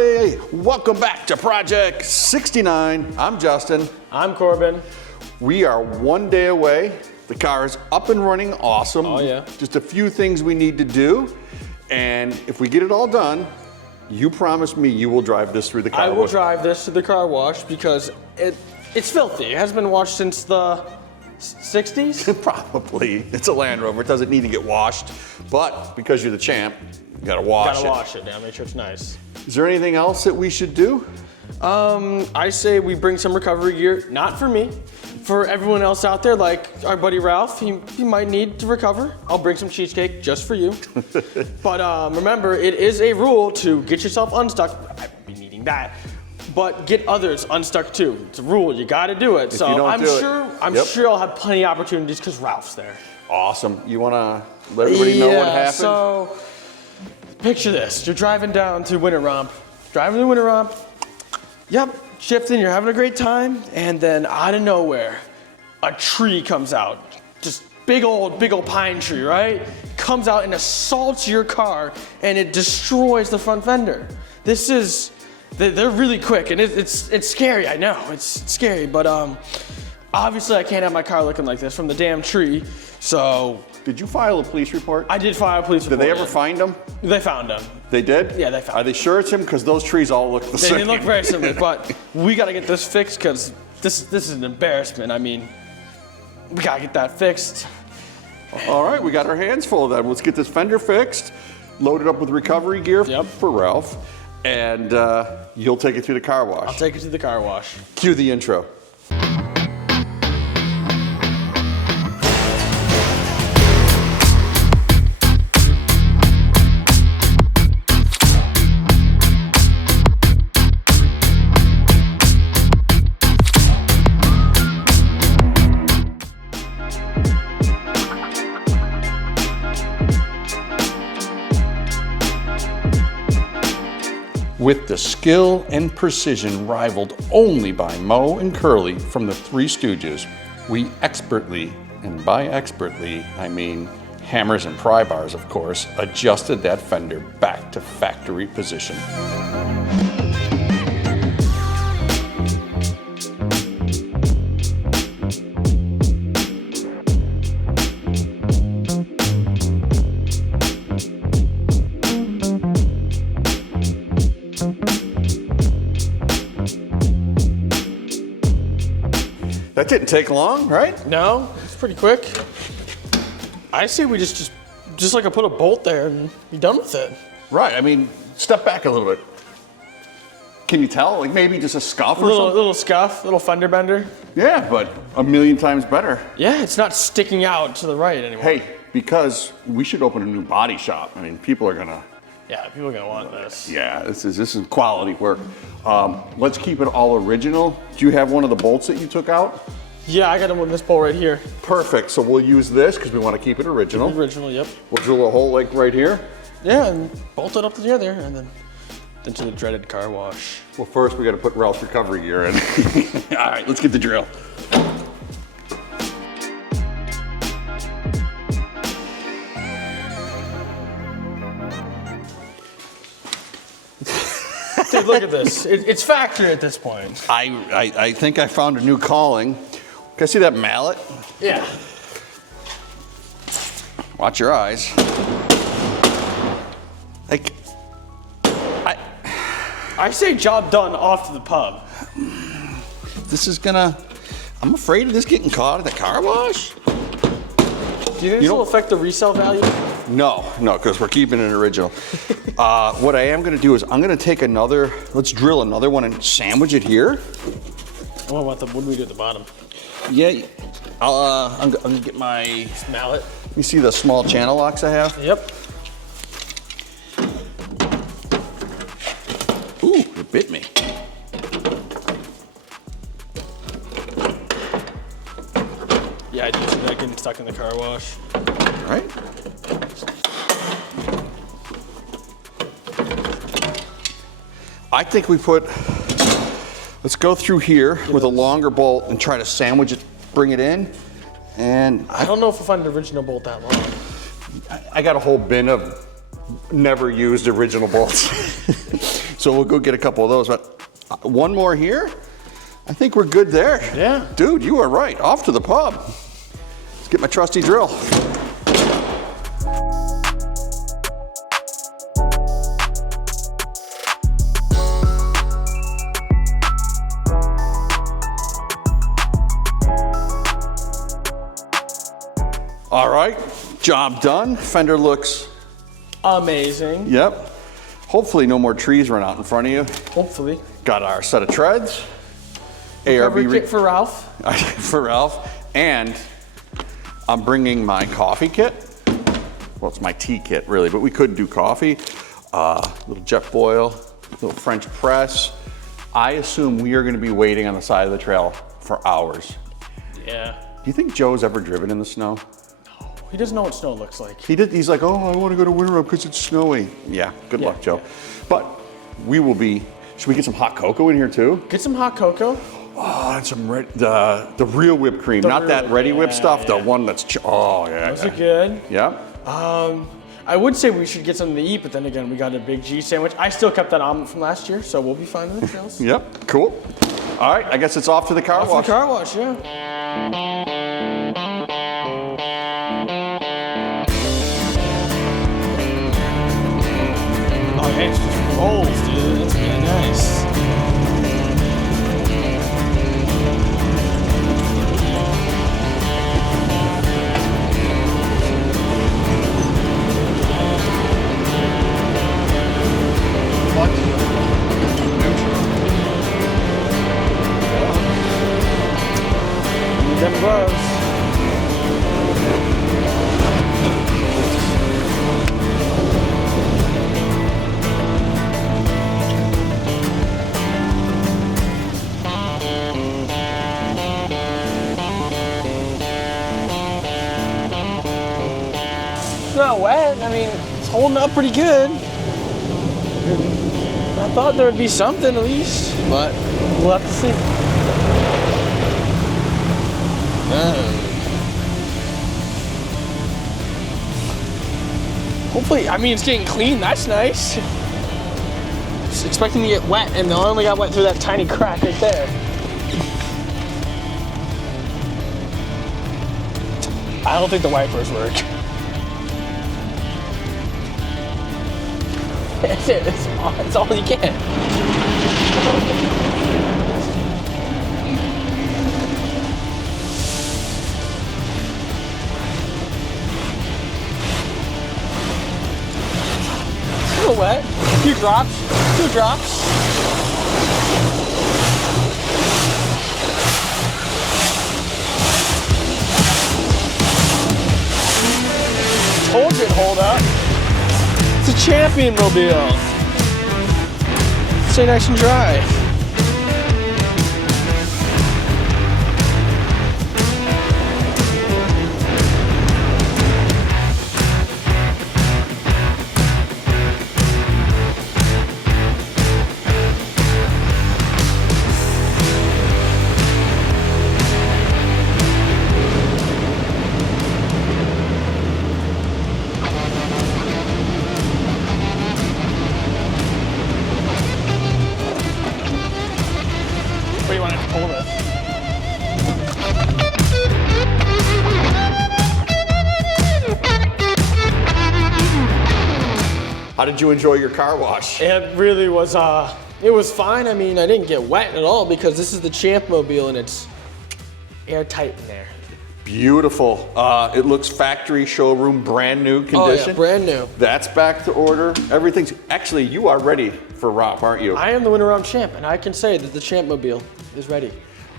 everybody. Welcome back to Project 69. I'm Justin. I'm Corbin. We are 1 day away. The car is up and running awesome. Oh yeah. Just a few things we need to do. And if we get it all done, you promise me you will drive this through the car wash. I will drive this to the car wash because it's filthy. It hasn't been washed since the 60s? Probably. It's a Land Rover. It doesn't need to get washed. But because you're the champ, you gotta wash it. Gotta wash it, yeah, make sure it's nice. Is there anything else that we should do? I say we bring some recovery gear, not for me, for everyone else out there, like our buddy Ralph, he might need to recover. I'll bring some cheesecake just for you. But remember, it is a rule to get yourself unstuck. I'd be needing that. But get others unstuck too. It's a rule, you gotta do it. So I'm sure I'll have plenty of opportunities because Ralph's there. Awesome. You wanna let everybody know what happened? So picture this, you're driving down through Winter Romp. Driving through Winter Romp, yep, shifting, you're having a great time, and then out of nowhere, a tree comes out. Just big old pine tree, right? Comes out and assaults your car, and it destroys the front fender. They're really quick, and it's scary, I know, it's scary, but obviously I can't have my car looking like this from the damn tree, so. Did you file a police report? I did file a police report. Did they ever find him? They found him. They did? Yeah, they found him. Are they sure it's him? Because those trees all look the same. They look very similar, but we gotta get this fixed because this is an embarrassment. I mean, we gotta get that fixed. All right, we got our hands full of that. Let's get this fender fixed, load it up with recovery gear for Ralph, and you'll take it through the car wash. I'll take it to the car wash. Cue the intro. With the skill and precision rivaled only by Moe and Curly from the Three Stooges, we expertly, and by expertly, I mean hammers and pry bars, of course, adjusted that fender back to factory position. That didn't take long, right? No, it's pretty quick. I say we just like I put a bolt there and be done with it. Right, I mean, step back a little bit. Can you tell? Like maybe just a scuff or something? Little scuff, little fender bender. Yeah, but a million times better. Yeah, it's not sticking out to the right anymore. Hey, because we should open a new body shop. I mean, people are gonna. Yeah, people are gonna want this. Yeah, this is quality work. Let's keep it all original. Do you have one of the bolts that you took out? Yeah, I got this bolt right here. Perfect, so we'll use this because we want to keep it original. Original, yep. We'll drill a hole like right here. Yeah, and bolt it up together, and then to the dreaded car wash. Well, first we got to put Ralph's recovery gear in. All right, let's get the drill. Dude, look at this. It's factory at this point. I think I found a new calling. Can I see that mallet? Yeah. Watch your eyes. Like, I say job done off to the pub. This is gonna, I'm afraid of this getting caught at the car wash. Do you think this will affect the resale value? No, because we're keeping it original. What I am gonna do is I'm gonna take let's drill another one and sandwich it here. What do we do at the bottom? Yeah, I'm gonna get my mallet. You see the small channel locks I have? Yep. Ooh, it bit me. Yeah, I do see that getting stuck in the car wash. All right. I think let's go through here with a longer bolt and try to sandwich it, bring it in. And I don't know if we'll find an original bolt that long. I got a whole bin of never used original bolts. So we'll go get a couple of those. But one more here. I think we're good there. Yeah. Dude, you are right. Off to the pub. Let's get my trusty drill. All right, job done. Fender looks amazing. Yep. Hopefully no more trees run out in front of you. Hopefully. Got our set of treads. Recovery kit for Ralph. For Ralph. And I'm bringing my coffee kit. Well, it's my tea kit really, but we could do coffee. Little jet boil, little French press. I assume we are gonna be waiting on the side of the trail for hours. Yeah. Do you think Joe's ever driven in the snow? He doesn't know what snow looks like. He's like, oh, I want to go to Winter Romp because it's snowy. Yeah, good luck, Joe. Yeah. But we will be, should we get some hot cocoa in here too? Get some hot cocoa. Oh, and some the real whipped cream, not that ready whip stuff, the one that's, oh yeah. Those are good. Yeah. I would say we should get something to eat, but then again, we got a big G sandwich. I still kept that omelet from last year, so we'll be fine with the trails. Yep, cool. All right, I guess it's off to the car wash. Off to the car wash, yeah. It's just rolls, dude. That's really nice. What? Need them gloves. Not wet. I mean, it's holding up pretty good. I thought there would be something at least, but we'll have to see. Hopefully, I mean, it's getting clean. That's nice. Just expecting to get wet, and I only got wet through that tiny crack right there. I don't think the wipers work. That's it. That's all you get. It's a little wet. A few drops. 2 drops. Told you it'd hold up. It's a champion mobile. Stay nice and dry. What do you want to pull this? How did you enjoy your car wash? It really was, it was fine. I mean, I didn't get wet at all because this is the Champ Mobile and it's airtight in there. Beautiful. It looks factory showroom, brand new condition. Oh yeah, brand new. That's back to order. Everything's, actually, you are ready for Romp, aren't you? I am the Winter Romp champ, and I can say that the Champ Mobile is ready.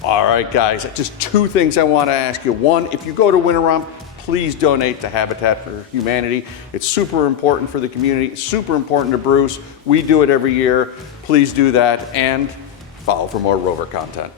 All right, guys, just 2 things I want to ask you. One, if you go to Winter Romp, please donate to Habitat for Humanity. It's super important for the community, super important to Bruce. We do it every year. Please do that and follow for more Rover content.